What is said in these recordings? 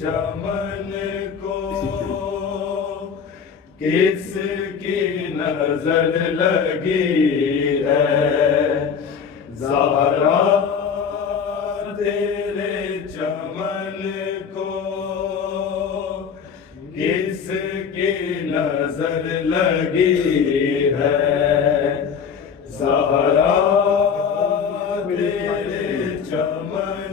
चमन को किसकी नजर लगी है, ज़हरा तेरे चमन को किसकी नजर लगी है, ज़हरा तेरे चमन को किसकी नजर लगी है, ज़हरा तेरे चमन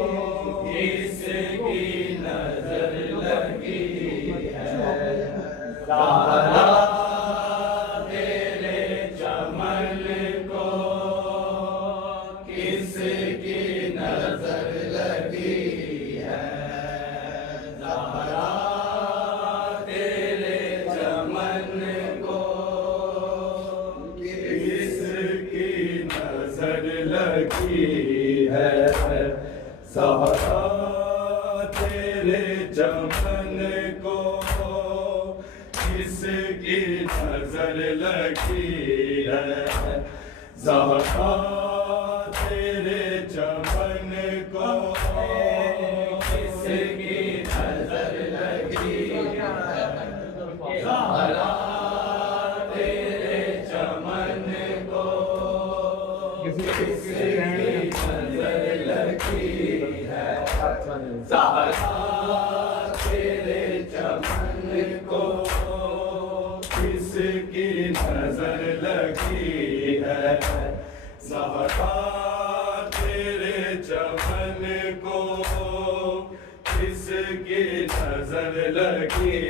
को किसकी नजर लगी है, ज़हरा तेरे चमन को किसकी नजर लगी है, ज़हरा तेरे चमन को किसकी नजर लगी है, ज़हरा तेरे चमन को किसकी नजर लगी है, ज़हरा तेरे चमन को किसकी नजर लगी है, ज़हरा तेरे चमन को किसकी नजर लगी है, ज़हरा तेरे चमन को किसकी नजर लगी है, ज़हरा तेरे चमन को किसकी नजर लगी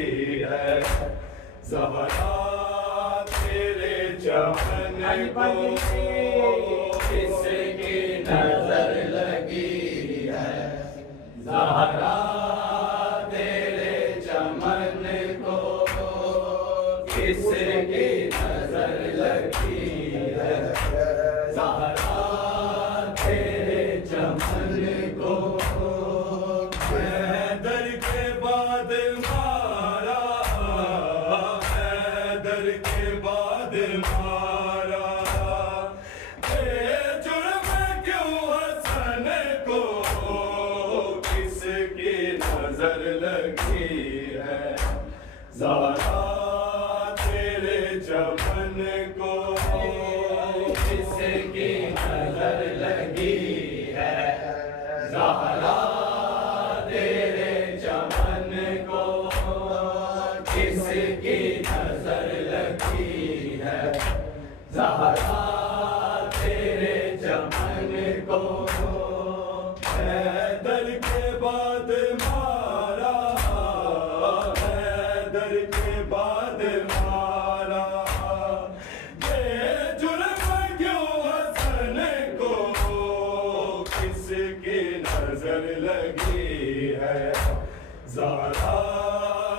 है ज़हरा तेरे चमन को किसकी नजर लगी है ज़हरा तेरे चमन को किसकी नजर लगी है ज़हरा तेरे चमन को हैदर के बाद मारा हैदर के बाद मारा जुर्म क्यों हसन को किसकी नजर लगी है ज़हरा तेरे चमन को किसकी नजर लगी है ज़हरा तेरे चमन को किसकी नजर लगी है ज़हरा तेरे चमन को हैदर के बाद मारा हैदर के बाद मारा जुर्म क्यों हसन को किसकी नजर लगी है ज़हरा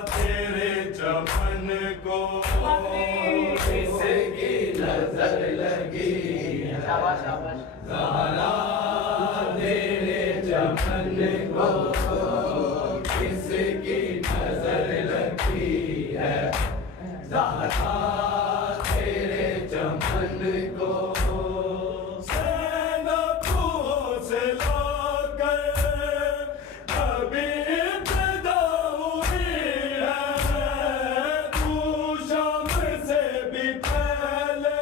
तेरे चमन को किसकी नजर लगी है ज़हरा तेरे चमन को किसकी नजर लगी है ज़हरा तेरे चमन को सेना से लाकर कभी इब्तिदा हुई है तू शाम से भी पहले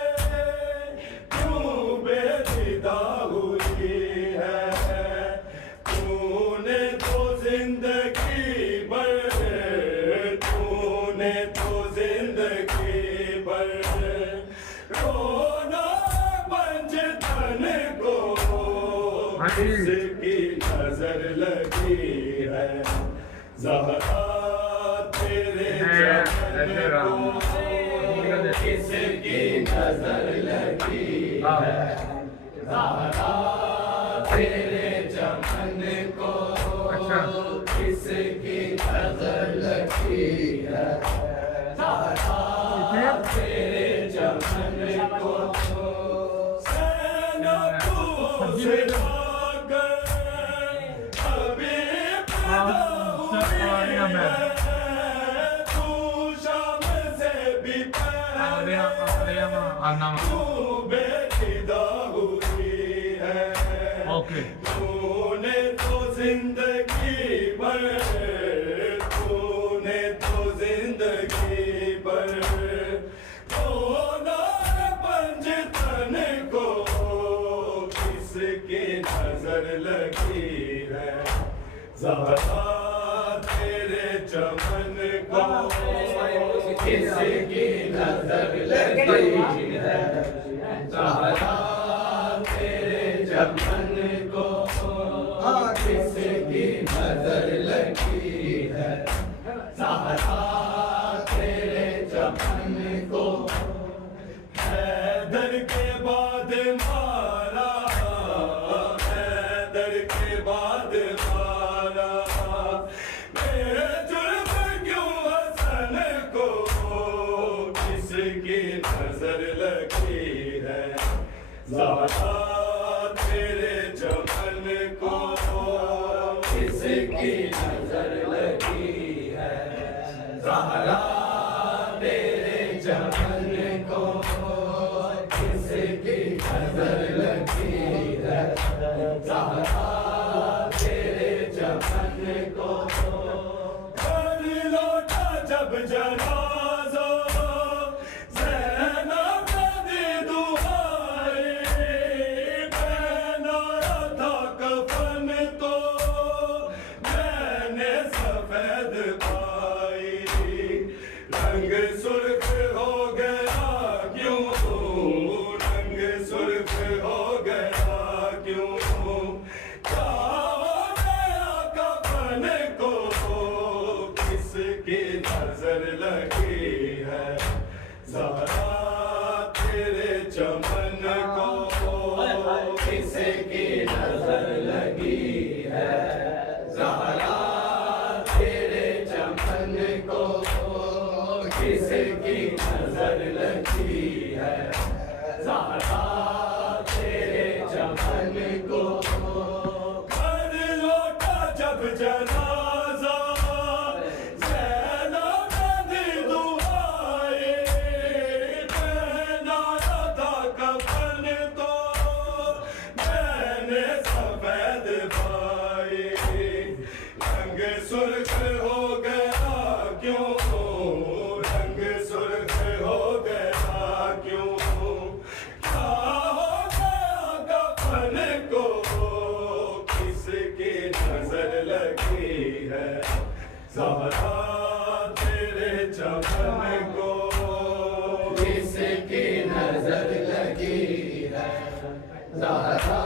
क्यों बेदिदा हुई है तूने तो जिंदगी भर तूने तो जिंदगी भर रोना पंजतन को किसकी नजर लगी है ज़हरा तेरे चमन को किसकी नजर लगी है ज़हरा तेरे चमन को किसकी नजर लगी है ज़हरा तेरे चमन को सेना से लाकर कभी पैदा हुई है तू शाम से भी पहले तू बेदिदा हुई है तूने तो जिंदगी भर तूने तो जिंदगी भर रोना पंजतन को किसकी नजर लगी है ज़हरा तेरे चमन को किसकी नजर लगी है ज़हरा तेरे चमन को किसकी नजर लगी है ज़हरा तेरे चमन को हैदर के बाद मारा हैदर के बाद मारा जुर्म क्यों हसन को किसकी नजर लगी है ज़हरा तेरे चमन को किसकी नजर लगी है ज़हरा तेरे चमन को किसकी नजर लगी है ज़हरा तेरे चमन को लौटा जब जनाज़ा ज़ैनब दी दुआई पहना था कफन तो मैंने सफेद पाई रंग सुर्ख हो गया क्यों रंग सुर्ख हो गया क्यों क्या जनाजा ज़ैनब दी दुआए पहनाया था कफन तो मैंने सफेद पाए रंग सुर्ख हो गया क्यों रंग सुर्ख हो गया क्यों क्या हो गया कफन को किसकी नजर लगी है ज़हरा तेरे चमन को किसकी नजर लगी है ज़हरा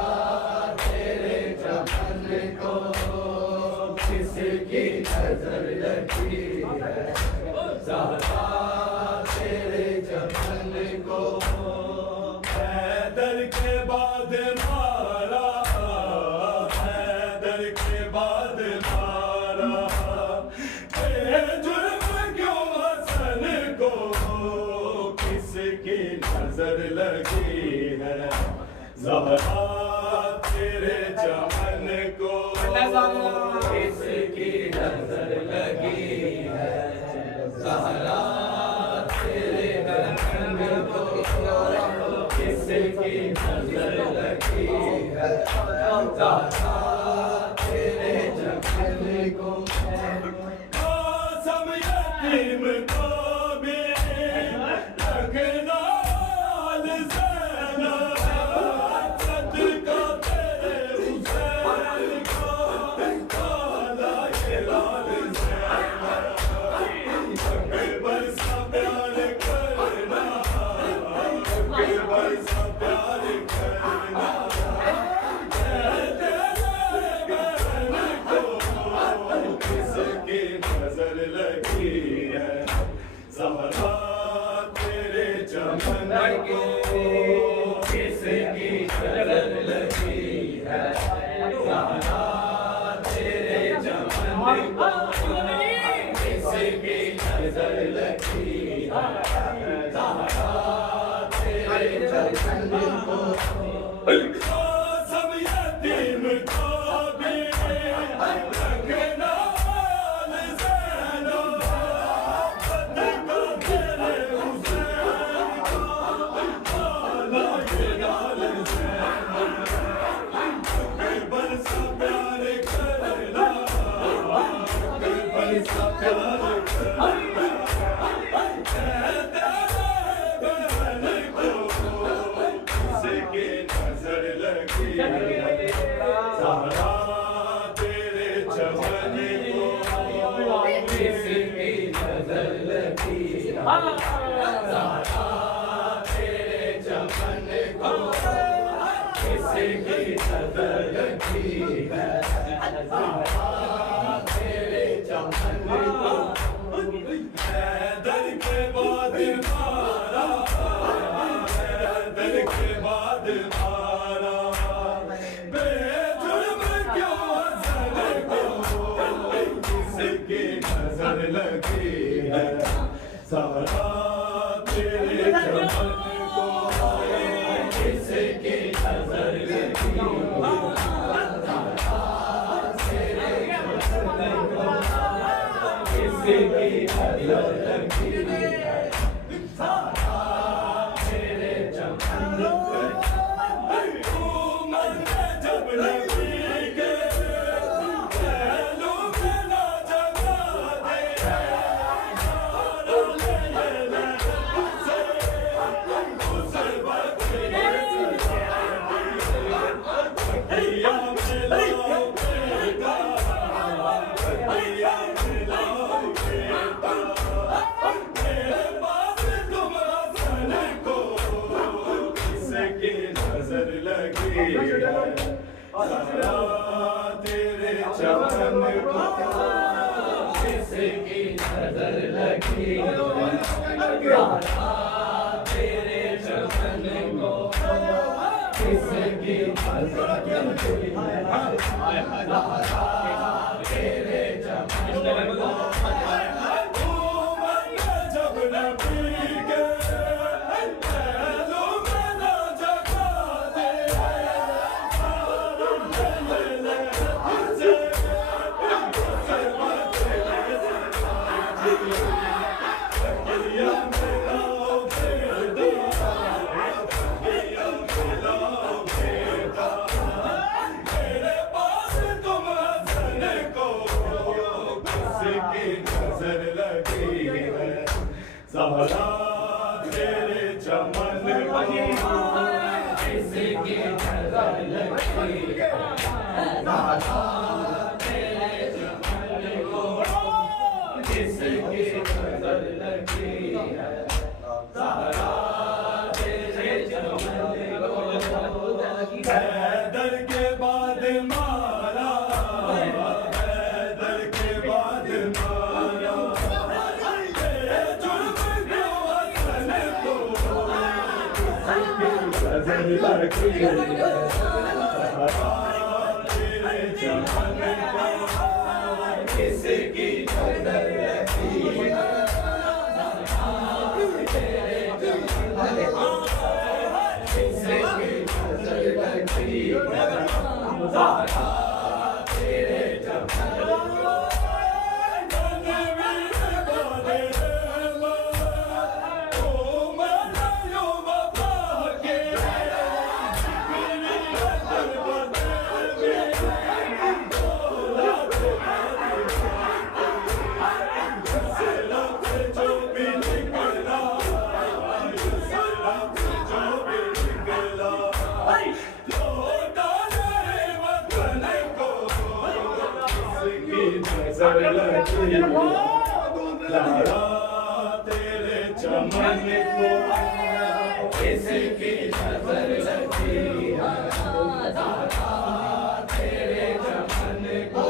तेरे चमन को किसकी नजर लगी है ज़हरा तेरे चमन को हैदर के बाद मारा हैदर के बाद मारा जुर्म क्यों हसन को किसकी नजर लगी है ज़हरा तेरे चमन को किसकी नजर लगी है ज़हरा तेरे चमन को किसकी नजर लगी है ज़हरा तेरे चमन को कासम यतीम को भी रखना ज़ैनब सदका तेरे हुसैन को काला ये लाल ज़ैनब बरसा प्यार करना बरसा प्यार करना किसकी नजर लगी है ज़हरा तेरे चमन को किसकी नजर लगी है ज़हरा तेरे चमन को किसकी नजर लगी है ज़हरा तेरे चमन को कासम यतीम को भी रखना ज़ैनब सदका तेरे हुसैन को काला ये लाल ज़ैनब बरसा प्यार करना बरसा प्यार करना किसकी नजर लगी ज़हरा तेरे चमन को किसकी नजर लगी है ज़हरा तेरे चमन को किसकी नजर लगी है ज़हरा तेरे चमन को हैदर के बाद मारा हैदर के बाद मारा बेजुर्म क्यों हसन को किसकी नजर लगी है ज़हरा तेरे चमन को किसकी नजर लगी है ज़हरा तेरे चमन को किसकी नजर लगी है ज़हरा तेरे चमन को उमर ने जब नबी के पहलू में ना जगा दे उस वक्त भैया मिलाओ बेटा भैया मिलाओ बेटा मेरे पास तुम हसन को किसकी नजर लगी है ज़हरा तेरे चमन को किसकी नजर लगी है ज़हरा तेरे चमन को किसकी नजर लगी है ज़हरा तेरे चमन को उमर ने जब नबी के पहलू में ना जगा दे ज़हरा तेरे चमन को किसकी नजर लगी है ज़हरा तेरे चमन को किसकी नजर लगी है ज़हरा तेरे चमन को हैदर के बाद मारा हैदर के बाद मारा तेरे जुल्म को वतन को नजर लगी है ज़हरा तेरे चमन को किसकी नजर लगी है किसकी नजर लगी है ज़हरा तेरे चमन को नजर लगी ज़हरा तेरे चमन को किसकी नजर लगी है ज़हरा तेरे चमन को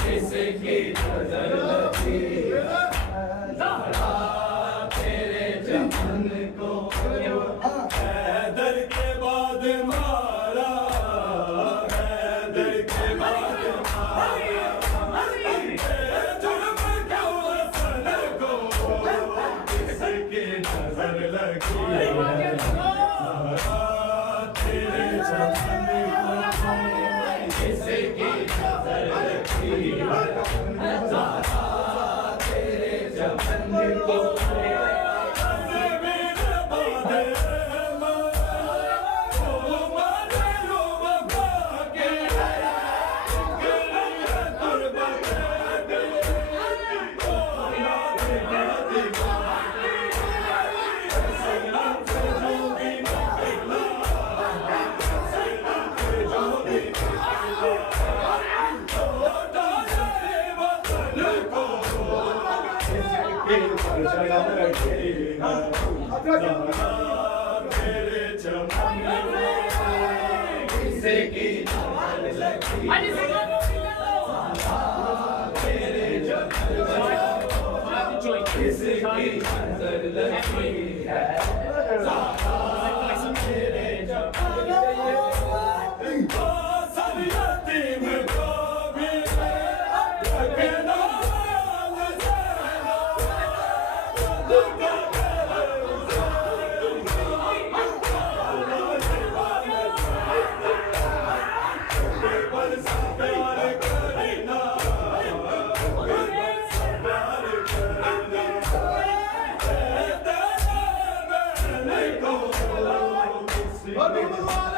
किसकी नजर लगी है ज़हरा तेरे चमन को हैदर के बाद मारा हैदर के बाद मारा तेरे जुल्म को वतन को किसकी नजर लगी है ज़हरा तेरे चमन को किसकी नजर लगी है ज़हरा तेरे चमन को तेरे चमन किसकी नजर लगी तेरे चमन किसकी नजर लगी है ज़हरा तेरे चमन सब यतीम को भी रखना को